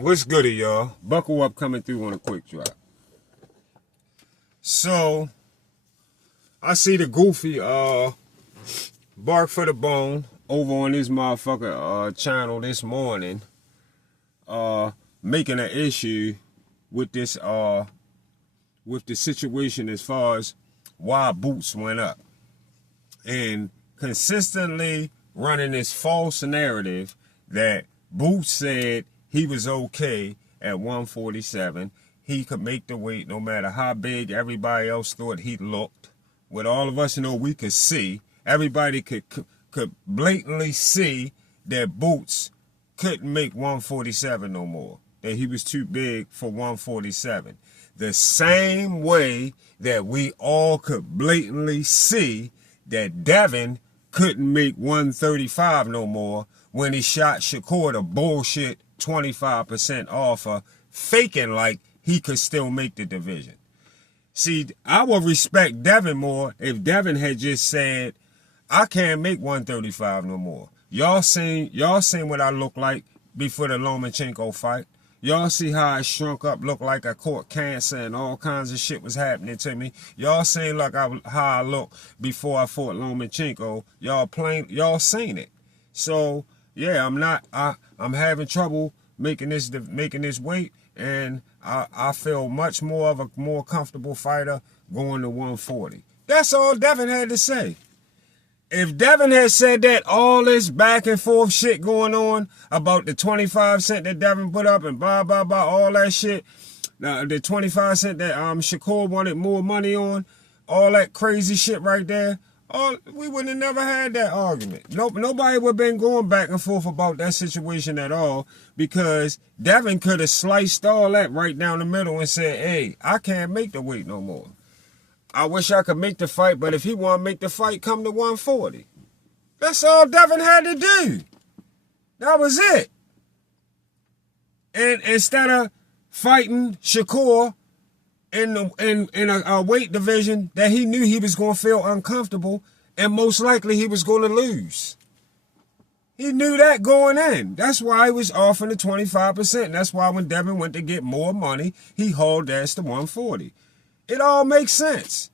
What's goody, y'all? Buckle up, coming through on a quick drop. So, I see the goofy Bark for the Bone over on this motherfucker channel this morning, making an issue with this with the situation as far as why Boots went up, and consistently running this false narrative that Boots said he was okay at 147. He could make the weight no matter how big everybody else thought he looked. What all of us know, we could see. Everybody could blatantly see that Boots couldn't make 147 no more. That he was too big for 147. The same way that we all could blatantly see that Devin couldn't make 135 no more when he shot Shakur the bullshit 25% offer, faking like he could still make the division. See, I would respect Devin more if Devin had just said, I can't make 135 no more. Y'all seen what I look like before the Lomachenko fight. Y'all see how I shrunk up, looked like I caught cancer and all kinds of shit was happening to me. Y'all seen like how I looked before I fought Lomachenko. Y'all seen it. So yeah, I'm having trouble making this weight, and I feel much more of a more comfortable fighter going to 140. That's all Devin had to say. If Devin had said that, all this back and forth shit going on about the 25 cent that Devin put up and blah, blah, blah, all that shit, the 25 cent that Shakur wanted more money on, all that crazy shit right there, we would have never had that argument. Nobody would have been going back and forth about that situation at all, because Devin could have sliced all that right down the middle and said, hey, I can't make the weight no more. I wish I could make the fight, but if he want to make the fight, come to 140. That's all Devin had to do. That was it. And instead of fighting Shakur in a weight division that he knew he was going to feel uncomfortable, and most likely he was going to lose. He knew that going in. That's why he was offering the 25%. That's why when Devin went to get more money, he hauled ass to 140. It all makes sense.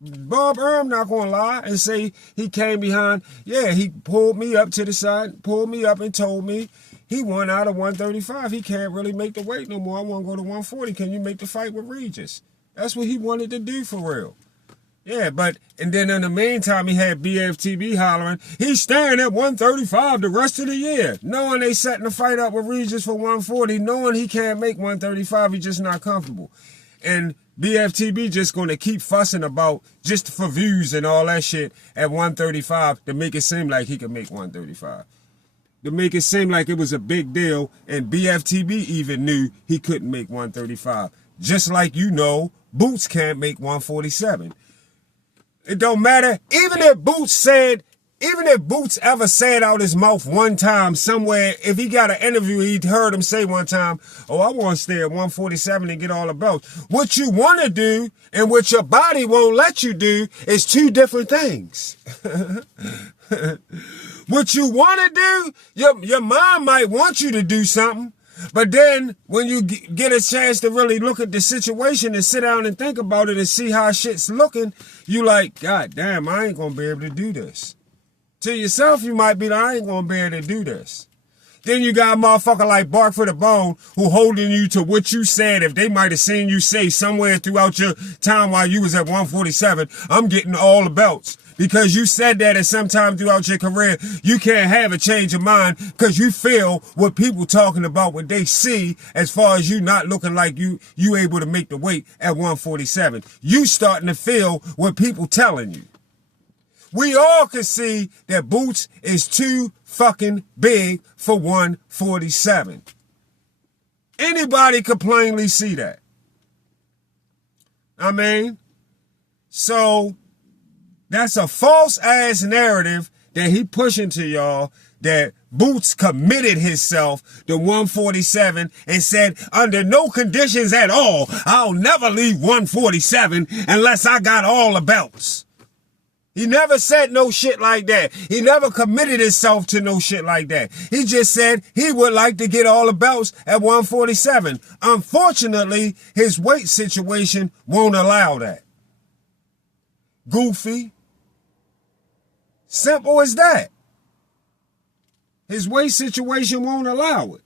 Bob Earl not going to lie and say he came behind. Yeah, he pulled me up to the side, pulled me up and told me he won out of 135. He can't really make the weight no more. I want to go to 140. Can you make the fight with Regis? That's what he wanted to do for real. Yeah, and then in the meantime, he had BFTB hollering, he's staying at 135 the rest of the year. Knowing they setting the fight up with Regis for 140, knowing he can't make 135, he's just not comfortable. And BFTB just going to keep fussing about just for views and all that shit at 135 to make it seem like he could make 135. To make it seem like it was a big deal, and BFTB even knew he couldn't make 135. Just like Boots can't make 147. It don't matter. Even if Boots ever said out his mouth one time somewhere, if he got an interview, he'd heard him say one time, oh, I want to stay at 147 and get all the belts. What you want to do and what your body won't let you do is two different things. What you want to do, your mind might want you to do something, but then when you get a chance to really look at the situation and sit down and think about it and see how shit's looking, you like, God damn, I ain't going to be able to do this. To yourself, you might be like, I ain't going to be able to do this. Then you got a motherfucker like Bark for the Bone who holding you to what you said. If they might have seen you say somewhere throughout your time while you was at 147, I'm getting all the belts. Because you said that at some time throughout your career, you can't have a change of mind because you feel what people talking about, what they see as far as you not looking like you able to make the weight at 147. You starting to feel what people telling you. We all can see that Boots is too fucking big for 147. Anybody could plainly see that. I mean, so that's a false ass narrative that he pushing to y'all, that Boots committed himself to 147 and said, under no conditions at all, I'll never leave 147 unless I got all the belts. He never said no shit like that. He never committed himself to no shit like that. He just said he would like to get all the belts at 147. Unfortunately, his weight situation won't allow that. Goofy. Simple as that. His weight situation won't allow it.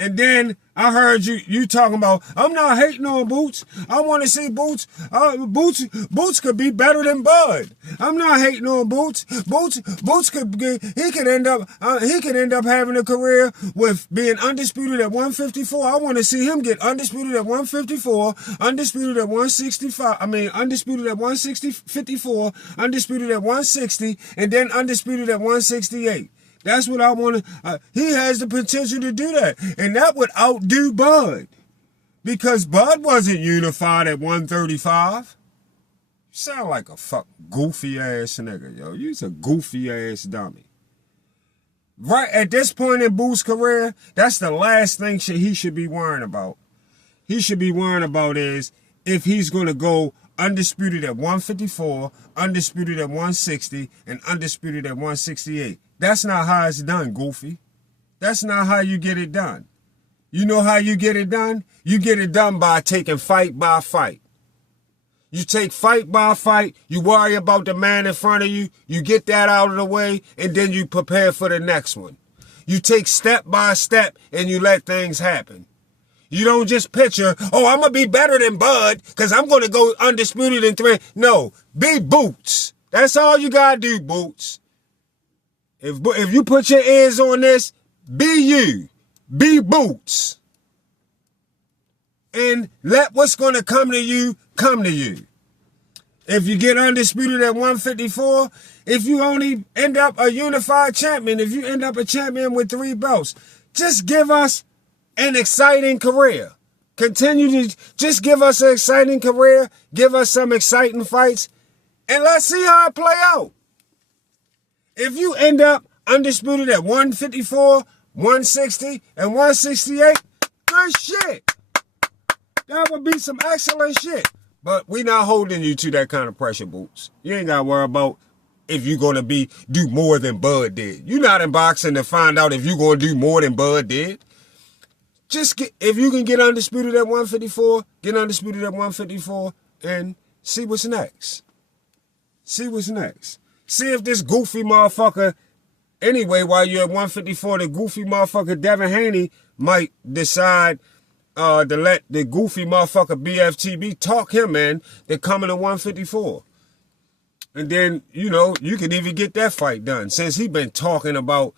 And then I heard you talking about, I'm not hating on Boots. I want to see Boots. Boots could be better than Bud. I'm not hating on Boots. Boots could end up having a career with being undisputed at 154. I want to see him get undisputed at 154, undisputed at 165. Undisputed at 54, undisputed at 160, and then undisputed at 168. That's what I want to... he has the potential to do that. And that would outdo Bud. Because Bud wasn't unified at 135. You sound like a goofy ass nigga, yo. You's a goofy ass dummy. Right at this point in Boo's career, that's the last thing he should be worrying about. He should be worrying about is if he's going to go undisputed at 154, undisputed at 160, and undisputed at 168. That's not how it's done, Goofy. That's not how you get it done. You know how you get it done? You get it done by taking fight by fight. You take fight by fight, you worry about the man in front of you, you get that out of the way, and then you prepare for the next one. You take step by step, and you let things happen. You don't just picture, oh, I'm going to be better than Bud, because I'm going to go undisputed in 3. No, be Boots. That's all you got to do, Boots. If you put your ears on this, be you. Be Boots. And let what's going to come to you, come to you. If you get undisputed at 154, if you only end up a unified champion, if you end up a champion with 3 belts, just give us an exciting career. Continue to just give us an exciting career, give us some exciting fights, and let's see how it play out. If you end up undisputed at 154, 160, and 168, good shit. That would be some excellent shit. But we not holding you to that kind of pressure, Boots. You ain't got to worry about if you're going to do more than Bud did. You're not in boxing to find out if you're going to do more than Bud did. If you can get undisputed at 154, get undisputed at 154 and see what's next. See what's next. See if this goofy motherfucker, anyway, while you're at 154, the goofy motherfucker Devin Haney might decide to let the goofy motherfucker BFTB talk him in to coming to 154. And then, you can even get that fight done. Since he been talking about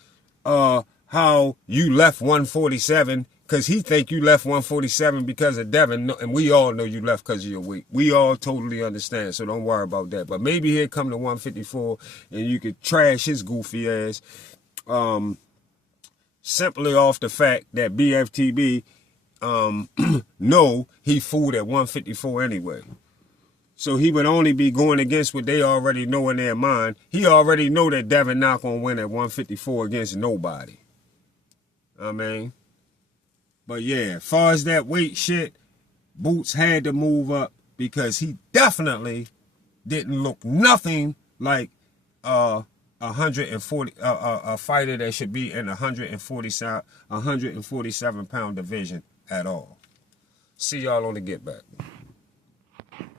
how you left 147, because he think you left 147 because of Devin, and we all know you left because of your weight. We all totally understand, so don't worry about that. But maybe he'll come to 154, and you could trash his goofy ass simply off the fact that BFTB know he fooled at 154 anyway. So he would only be going against what they already know in their mind. He already know that Devin not going to win at 154 against nobody. But yeah, as far as that weight shit, Boots had to move up because he definitely didn't look nothing like a fighter that should be in 147 pound division at all. See y'all on the Get Back.